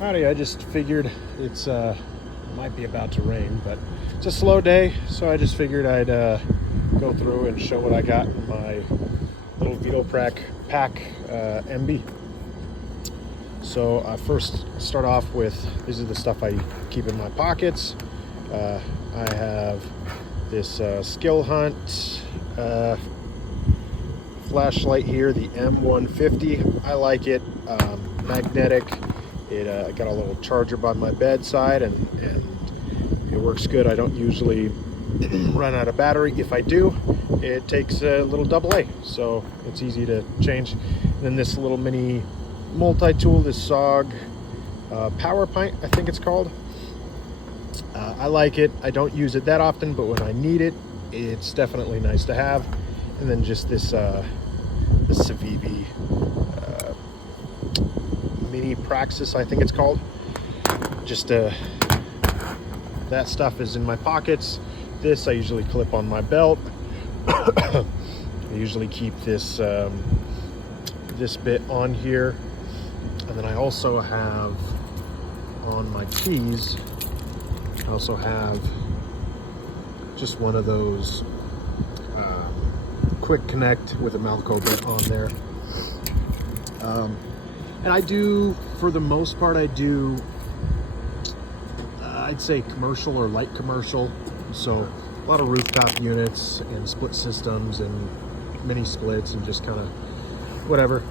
Howdy, I just figured it's might be about to rain, but it's a slow day, so I just figured I'd go through and show what I got in my little Veto pack MB. So I first start off with, these are the stuff I keep in my pockets. I have this Skill Hunt flashlight here, the M150. I like it, magnetic. I got a little charger by my bedside, and it works good. I don't usually run out of battery. If I do, it takes a little AA, so it's easy to change. And then this little mini multi-tool, this SOG Power Pint, I think it's called. I like it. I don't use it that often, but when I need it, it's definitely nice to have. And then just this Civivi Mini Praxis, I think it's called. Just that stuff is in my pockets. This I usually clip on my belt. I usually keep this this bit on here, and then I also have on my keys, I also have just one of those quick connect with a Malco bit on there. And I do, for the most part, I'd say commercial or light commercial. So a lot of rooftop units and split systems and mini splits and just kind of whatever.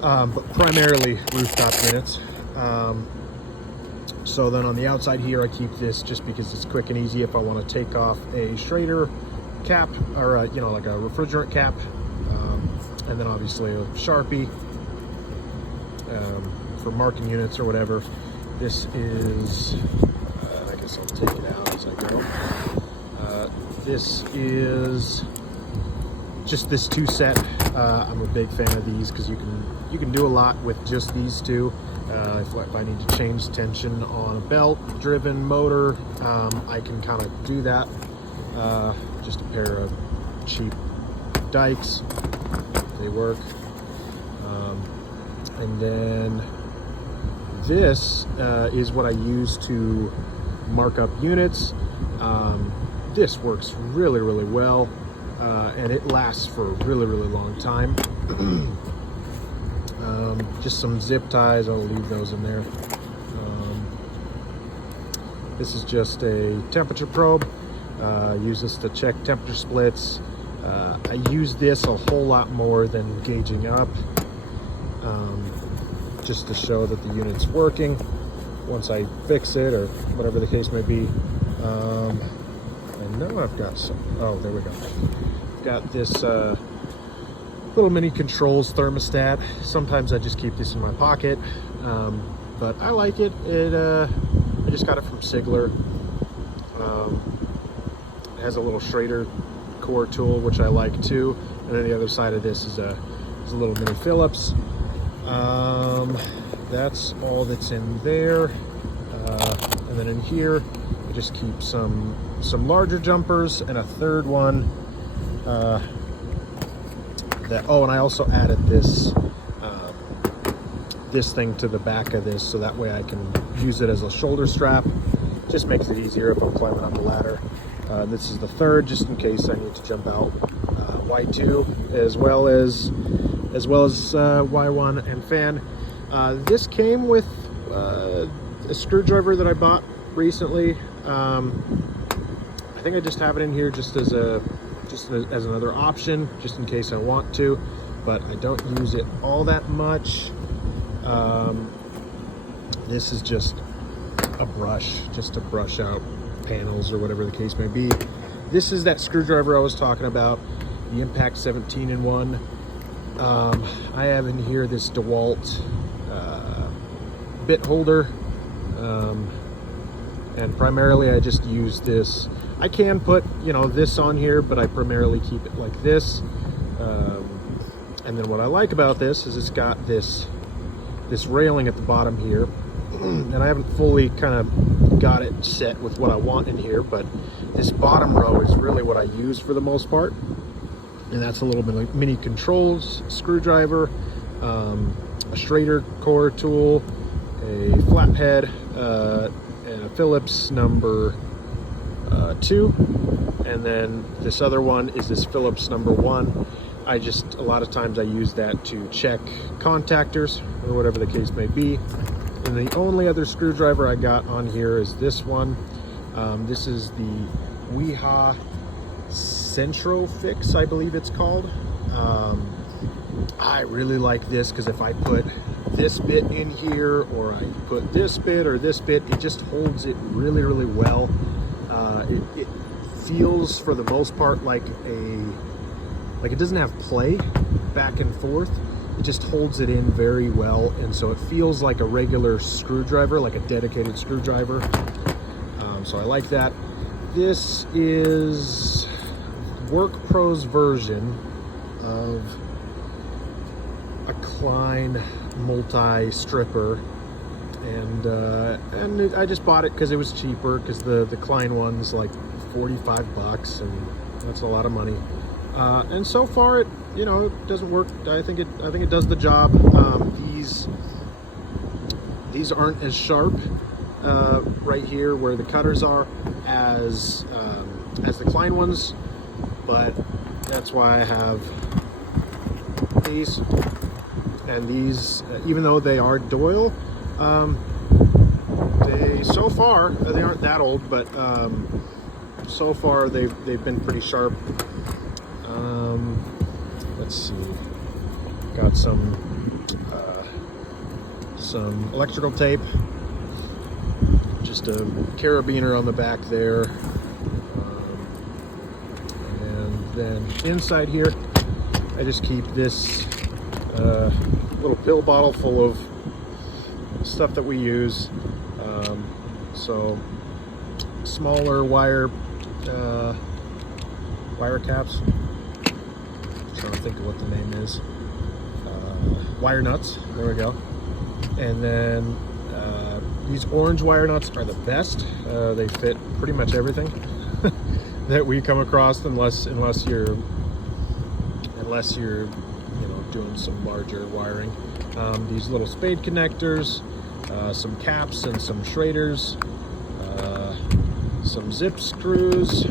But primarily rooftop units. So then on the outside here, I keep this just because it's quick and easy if I want to take off a Schrader cap, or like a refrigerant cap. And then obviously a Sharpie for marking units or whatever. This is, I guess I'll take it out as I go. This is just this two set. I'm a big fan of these because you can do a lot with just these two. If I need to change tension on a belt driven motor, I can kind of do that. Just a pair of cheap dikes, they work. And then this is what I use to mark up units. This works really, really well, and it lasts for a really, really long time. Just some zip ties, I'll leave those in there. This is just a temperature probe. Use this to check temperature splits. I use this a whole lot more than gauging up, just to show that the unit's working once I fix it or whatever the case may be. I know I've got some, oh, there we go. I've got this little mini controls thermostat. Sometimes I just keep this in my pocket, but I like it. I just got it from Sigler. It has a little Schrader core tool, which I like too. And then the other side of this is a little mini Phillips. That's all that's in there. And then in here, I just keep some larger jumpers and a third one. And I also added this this thing to the back of this, so that way I can use it as a shoulder strap. Just makes it easier if I'm climbing up a ladder. This is the third, just in case I need to jump out. Y2 as well as Y1 and fan. This came with a screwdriver that I bought recently. I think I just have it in here just as another option, just in case I want to, but I don't use it all that much. This is just a brush, just to brush out panels or whatever the case may be. This is that screwdriver I was talking about, the Impact 17-in-1. I have in here this DeWalt bit holder, and primarily I just use this. I can put this on here, but I primarily keep it like this. And then what I like about this is it's got this railing at the bottom here, and I haven't fully kind of got it set with what I want in here, but this bottom row is really what I use for the most part. And that's a little bit like mini controls, screwdriver, a Schrader core tool, a flathead, and a Phillips number 2, and then this other one is this Phillips number 1. A lot of times I use that to check contactors or whatever the case may be. And the only other screwdriver I got on here is this one. This is the Weha Centro Fix, I believe it's called. I really like this because if I put this bit in here, or I put this bit or this bit, it just holds it really, really well. It feels, for the most part, like it doesn't have play back and forth. It just holds it in very well, and so it feels like a regular screwdriver, like a dedicated screwdriver. So I like that. This is WorkPro's version of a Klein multi-stripper, and I just bought it because it was cheaper, because the Klein one's like $45, and that's a lot of money. And so far it doesn't work. I think it does the job. These aren't as sharp right here where the cutters are as the Klein ones, but that's why I have these. And these, even though they are Doyle, so far they aren't that old, but so far they've been pretty sharp. Let's see, got some electrical tape, just a carabiner on the back there, and then inside here I just keep this little pill bottle full of stuff that we use. So smaller wire caps. Trying to think of what the name is. Wire nuts. There we go. And then these orange wire nuts are the best. They fit pretty much everything that we come across, unless you're doing some larger wiring. These little spade connectors, some caps and some Schraders, some zip screws,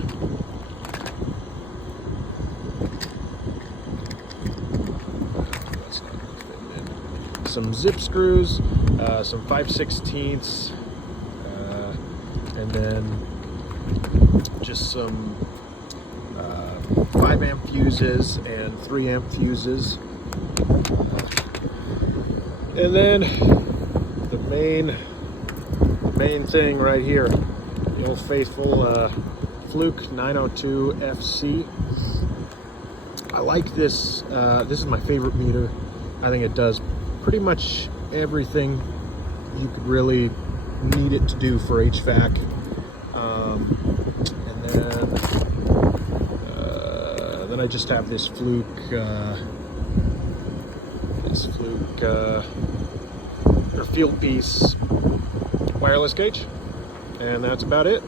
some 5/16, and then just some 5 amp fuses and 3 amp fuses. And then the main thing right here, the old faithful Fluke 902 FC. I like this. This is my favorite meter. I think it does pretty much everything you could really need it to do for HVAC. And then I just have this Fluke or Field Piece wireless gauge, and that's about it.